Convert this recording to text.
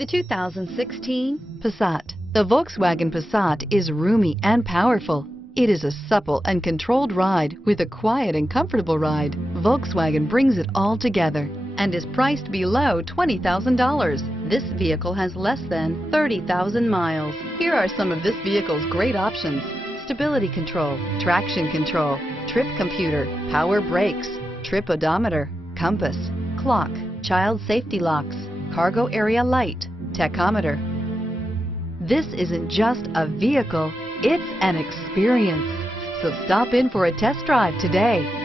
The 2016 Passat. The Volkswagen Passat is roomy and powerful. It is a supple and controlled ride with a quiet and comfortable ride. Volkswagen brings it all together and is priced below $20,000. This vehicle has less than 30,000 miles. Here are some of this vehicle's great options: stability control, traction control, trip computer, power brakes, trip odometer, compass, clock, child safety locks, cargo area light, tachometer. This isn't just a vehicle, it's an experience. So stop in for a test drive today.